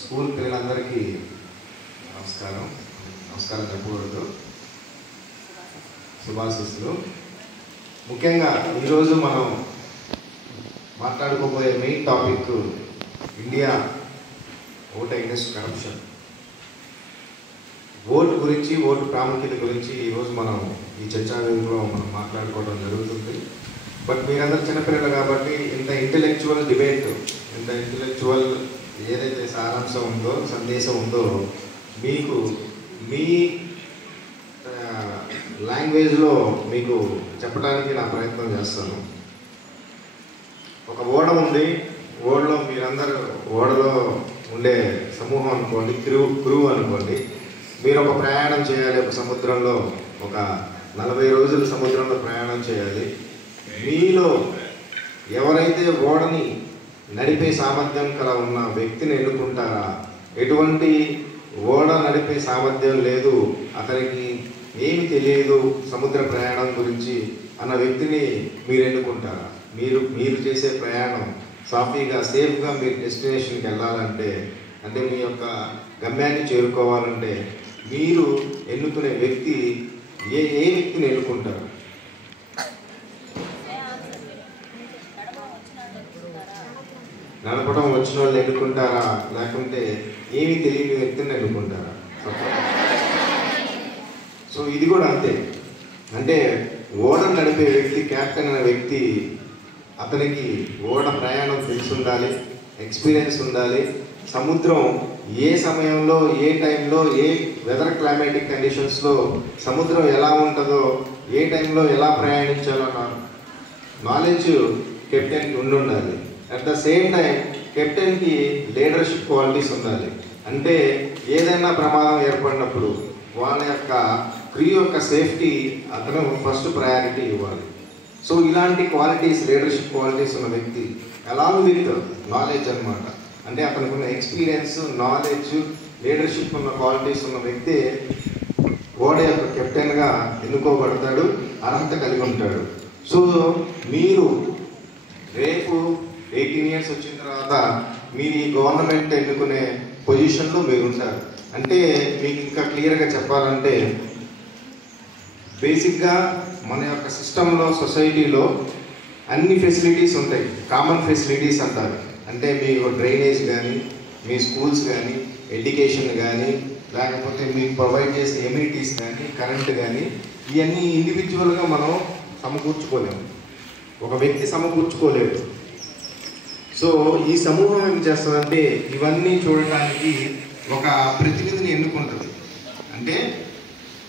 School పిల్లలందరికీ నమస్కారం. నమస్కారం చెప్పకూడదు, శుభాశీస్సులు. ముఖ్యంగా ఈరోజు మనం మాట్లాడుకోబోయే main topic India vote against corruption. Vote గురించి, ఓటు ప్రాముఖ్యత గురించి ఈరోజు మనం ఈ చర్చా వేదికలో మనం మాట్లాడుకోవడం జరుగుతుంది. బట్ మీరందరూ చిన్నపిల్లలు కాబట్టి ఇంత ఇంటెలెక్చువల్ డిబేట్, ఇంత ఇంటెలెక్చువల్ ఏదైతే సారాంశం ఉందో, సందేశం ఉందో, మీకు మీ లాంగ్వేజ్లో మీకు చెప్పడానికి నా ప్రయత్నం చేస్తాను. ఒక ఓడ ఉంది, ఓడలో మీరందరూ, ఓడలో ఉండే సమూహం అనుకోండి, క్రూ అనుకోండి. మీరు ఒక ప్రయాణం చేయాలి, ఒక సముద్రంలో ఒక 40 రోజులు సముద్రంలో ప్రయాణం చేయాలి. మీలో ఎవరైతే ఓడని నడిపే సామర్థ్యం కల ఉన్న వ్యక్తిని ఎన్నుకుంటారా? ఎటువంటి ఓడ నడిపే సామర్థ్యం లేదు, అతనికి ఏమి తెలియదు సముద్ర ప్రయాణం గురించి అన్న వ్యక్తిని మీరు ఎన్నుకుంటారా? మీరు చేసే ప్రయాణం సాఫీగా, సేఫ్గా మీరు డెస్టినేషన్కి వెళ్ళాలంటే, అంటే మీ యొక్క గమ్యాన్ని చేరుకోవాలంటే మీరు ఎన్నుకునే వ్యక్తి ఏ వ్యక్తిని ఎన్నుకుంటారు? నడపడం వచ్చిన వాళ్ళు ఎన్నుకుంటారా, లేకుంటే ఏమీ తెలియని వ్యక్తిని ఎన్నుకుంటారా? సో ఇది కూడా అంతే. అంటే ఓడ నడిపే వ్యక్తి, క్యాప్టెన్ అనే వ్యక్తి, అతనికి ఓడ ప్రయాణం తెలిసి ఉండాలి, ఎక్స్పీరియన్స్ ఉండాలి. సముద్రం ఏ సమయంలో, ఏ టైంలో, ఏ వెదర్ క్లైమాటిక్ కండిషన్స్లో సముద్రం ఎలా ఉంటుందో, ఏ టైంలో ఎలా ప్రయాణించాలో నాలెడ్జ్ కెప్టెన్కి ఉండాలి. అట్ ద సేమ్ టైం కెప్టెన్కి లీడర్షిప్ క్వాలిటీస్ ఉండాలి. అంటే ఏదైనా ప్రమాదం ఏర్పడినప్పుడు వాళ్ళ యొక్క క్రూ యొక్క సేఫ్టీ అతను ఫస్ట్ ప్రయారిటీ ఇవ్వాలి. సో ఇలాంటి క్వాలిటీస్, లీడర్షిప్ క్వాలిటీస్ ఉన్న వ్యక్తి, అలాంగ్ విత్ నాలెడ్జ్ అనమాట. అంటే అతనికి ఉన్న ఎక్స్పీరియన్స్, నాలెడ్జ్, లీడర్షిప్ ఉన్న క్వాలిటీస్ ఉన్న వ్యక్తి ఓడ యొక్క కెప్టెన్గా ఎన్నుకోబడతాడు, అర్హత కలిగి ఉంటాడు. సో మీరు రేపు 18 years వచ్చిన తర్వాత మీరు ఈ గవర్నమెంట్ ఎన్నుకునే పొజిషన్లో మీరు ఉంటారు. అంటే మీకు ఇంకా క్లియర్గా చెప్పాలంటే, బేసిక్గా మన యొక్క సిస్టంలో, సొసైటీలో అన్ని ఫెసిలిటీస్ ఉంటాయి, కామన్ ఫెసిలిటీస్ అంటారు. అంటే మీ డ్రైనేజ్ కానీ, మీ స్కూల్స్ కానీ, ఎడ్యుకేషన్ కానీ, లేకపోతే మీకు ప్రొవైడ్ చేసే ఎమ్యూనిటీస్ కానీ, కరెంట్ కానీ, ఇవన్నీ ఇండివిజువల్గా మనం సమకూర్చుకోలేము, ఒక వ్యక్తి సమకూర్చుకోలేడు. సో ఈ సమూహం ఏం చేస్తుందంటే ఇవన్నీ చూడటానికి ఒక ప్రతినిధిని ఎన్నుకుంటుంది. అంటే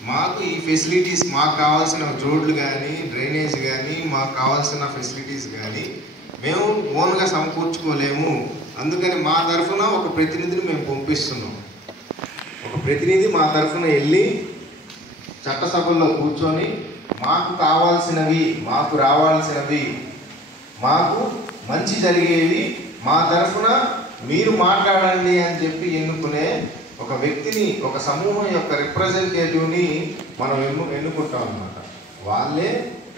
మాకు ఈ ఫెసిలిటీస్, మాకు కావాల్సిన రోడ్లు కానీ, డ్రైనేజ్ కానీ, మాకు కావాల్సిన ఫెసిలిటీస్ కానీ మేము ఓన్గా సమకూర్చుకోలేము, అందుకని మా తరఫున ఒక ప్రతినిధిని మేము పంపిస్తున్నాం. ఒక ప్రతినిధి మా తరఫున వెళ్ళి చట్టసభల్లో కూర్చొని మాకు కావాల్సినవి, మాకు రావాల్సినవి, మాకు మంచి జరిగేవి మా తరఫున మీరు మాట్లాడండి అని చెప్పి ఎన్నుకునే ఒక వ్యక్తిని, ఒక సమూహం యొక్క రిప్రజెంటేటివ్ని మనం ఎన్నుకుంటాం అన్నమాట. వాళ్ళే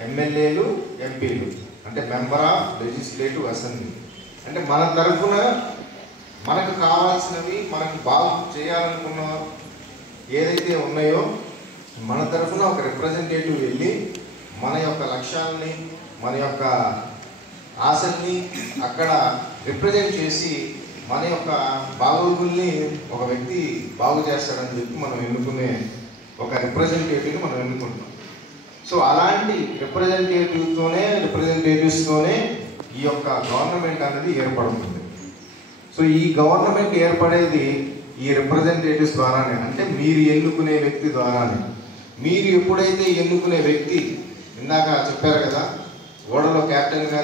ఎమ్మెల్యేలు, ఎంపీలు, అంటే మెంబర్ ఆఫ్ లెజిస్లేటివ్ అసెంబ్లీ. అంటే మన తరఫున మనకు కావాల్సినవి, మనకు బాగు చేయాలనుకున్న ఏదైతే ఉన్నాయో మన తరఫున ఒక రిప్రజెంటేటివ్ వెళ్ళి మన యొక్క లక్ష్యాలని, మన యొక్క ఆశల్ని అక్కడ రిప్రజెంట్ చేసి మన యొక్క బాగోగుల్ని ఒక వ్యక్తి బాగు చేస్తాడని చెప్పి మనం ఎన్నుకునే ఒక రిప్రజెంటేటివ్ని మనం ఎన్నుకుంటాం. సో అలాంటి రిప్రజెంటేటివ్స్తోనే ఈ యొక్క గవర్నమెంట్ అనేది ఏర్పడుతుంది. సో ఈ గవర్నమెంట్ ఏర్పడేది ఈ రిప్రజెంటేటివ్స్ ద్వారానే, అంటే మీరు ఎన్నుకునే వ్యక్తి ద్వారానే. మీరు ఎప్పుడైతే ఎన్నుకునే వ్యక్తి, ఇందాక చెప్పారు కదా, ఓడలో క్యాప్టెన్గా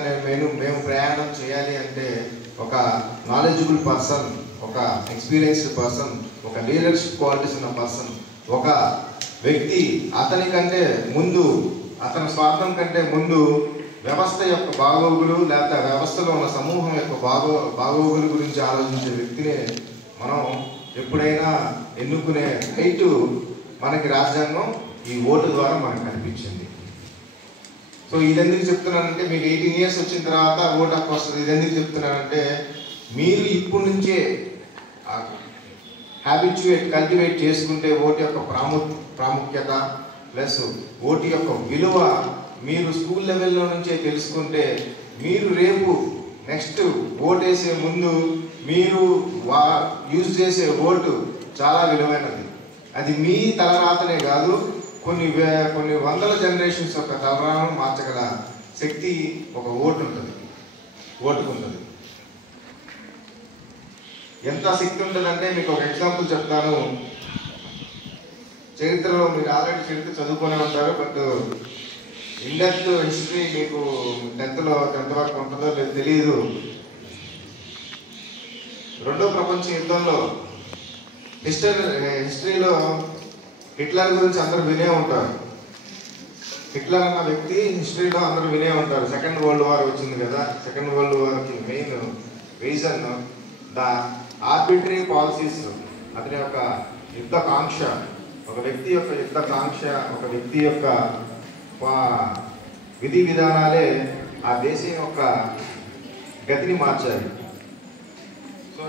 మేము ప్రయాణం చేయాలి అంటే ఒక నాలెడ్జబుల్ పర్సన్, ఒక ఎక్స్పీరియన్స్డ్ పర్సన్, ఒక లీడర్షిప్ క్వాలిటీస్ ఉన్న పర్సన్, ఒక వ్యక్తి అతనికంటే ముందు, అతని స్వార్థం కంటే ముందు వ్యవస్థ యొక్క బాగోగులు, లేకపోతే వ్యవస్థలో ఉన్న సమూహం యొక్క బాగోగుల గురించి ఆలోచించే వ్యక్తినే మనం ఎప్పుడైనా ఎన్నుకునే రైటు మనకి రాజ్యాంగం ఈ ఓటు ద్వారా మనకు కనిపించింది. సో ఇది ఎందుకు చెప్తున్నానంటే, మీకు 18 years వచ్చిన తర్వాత ఓటు హక్కు వస్తుంది. ఇది ఎందుకు చెప్తున్నానంటే, మీరు ఇప్పటి నుంచే కల్టివేట్ చేసుకుంటే ఓటు యొక్క ప్రాముఖ్యత ప్లస్ ఓటు యొక్క విలువ మీరు స్కూల్ లెవెల్లో నుంచే తెలుసుకుంటే మీరు రేపు నెక్స్ట్ ఓటేసే ముందు మీరు యూజ్ చేసే ఓటు చాలా విలువైనది. అది మీ తలరాతనే కాదు, కొన్ని వందల జనరేషన్స్ యొక్క తలరాతను మార్చగల శక్తి ఒక ఓటుకు ఉంటుంది. ఎంత శక్తి ఉంటుందంటే మీకు ఒక ఎగ్జాంపుల్ చెప్తాను. చరిత్రలో మీరు ఆల్రెడీ చరిత్ర చదువుకునే ఉంటారు, బట్ ఇండెప్త్ హిస్టరీ మీకు 10th వరకు ఉంటుందో లేదు తెలియదు. రెండో ప్రపంచ యుద్ధంలో హిస్టరీలో హిట్లర్ గురించి అందరూ వినే ఉంటారు. హిట్లర్ అన్న వ్యక్తి హిస్టరీలో అందరూ వినే ఉంటారు. సెకండ్ వరల్డ్ వార్ వచ్చింది కదా, సెకండ్ వరల్డ్ వార్కి main reason the arbitrary policies. అతని యొక్క యుద్ధకాంక్ష, ఒక వ్యక్తి యొక్క యుద్ధకాంక్ష, ఒక వ్యక్తి యొక్క విధి విధానాలే ఆ దేశం యొక్క గతిని మార్చాయి. సో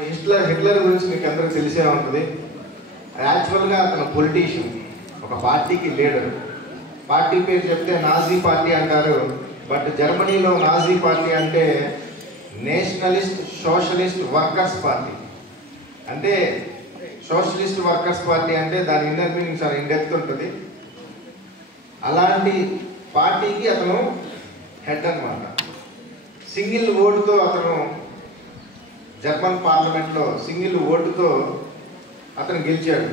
హిట్లర్ గురించి మీకు అందరికీ తెలిసే ఉంటుంది. యాక్చువల్గా అతను పొలిటీషియన్, ఒక పార్టీకి లీడర్. పార్టీ పేరు చెప్తే నాజీ పార్టీ అంటారు, బట్ జర్మనీలో నాజీ పార్టీ అంటే నేషనలిస్ట్ సోషలిస్ట్ వర్కర్స్ పార్టీ. అంటే సోషలిస్ట్ వర్కర్స్ పార్టీ అంటే దాని ఇన్నర్ మీనింగ్ చాలా ఇండెప్త్ ఉంటుంది. అలాంటి పార్టీకి అతను హెడ్ అన్నమాట. సింగిల్ ఓటుతో అతను జర్మన్ పార్లమెంట్లో సింగిల్ ఓటుతో అతను గెలిచాడు.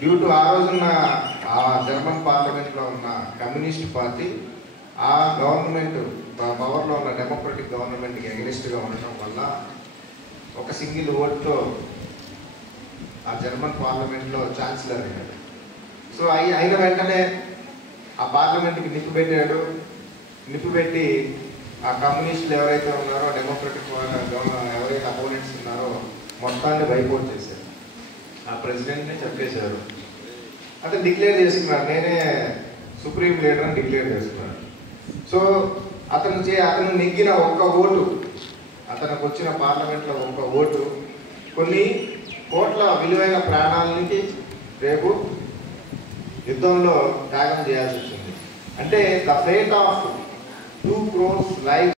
డ్యూ టు ఆ రోజున్న ఆ జర్మన్ పార్లమెంట్లో ఉన్న కమ్యూనిస్ట్ పార్టీ ఆ గవర్నమెంట్ పవర్లో ఉన్న డెమోక్రటిక్ గవర్నమెంట్కి ఎగనిస్ట్గా ఉండటం వల్ల ఒక సింగిల్ ఓటుతో ఆ జర్మన్ పార్లమెంట్లో ఛాన్సలర్ అయ్యాడు. సో అయిన వెంటనే ఆ పార్లమెంట్కి నిప్పు పెట్టాడు. నిప్పు పెట్టి ఆ కమ్యూనిస్టులు ఎవరైతే ఉన్నారో, డెమోక్రటిక్ ఎవరైతే అపోనెంట్స్ ఉన్నారో మొత్తాన్ని బైపోట్ చేశారు. ఆ ప్రెసిడెంట్ని చెప్పేశారు. అతను డిక్లేర్ చేసుకున్నాడు, నేనే సుప్రీం లీడర్ అని డిక్లేర్ చేసుకున్నాడు. సో అతను నెగ్గిన ఒక్క ఓటు, అతనికి వచ్చిన పార్లమెంట్లో ఒక్క ఓటు కొన్ని కోట్ల విలువైన ప్రాణాలకి రేపు యుద్ధంలో త్యాగం చేయాల్సి వచ్చింది. అంటే the fate of 2 crores lives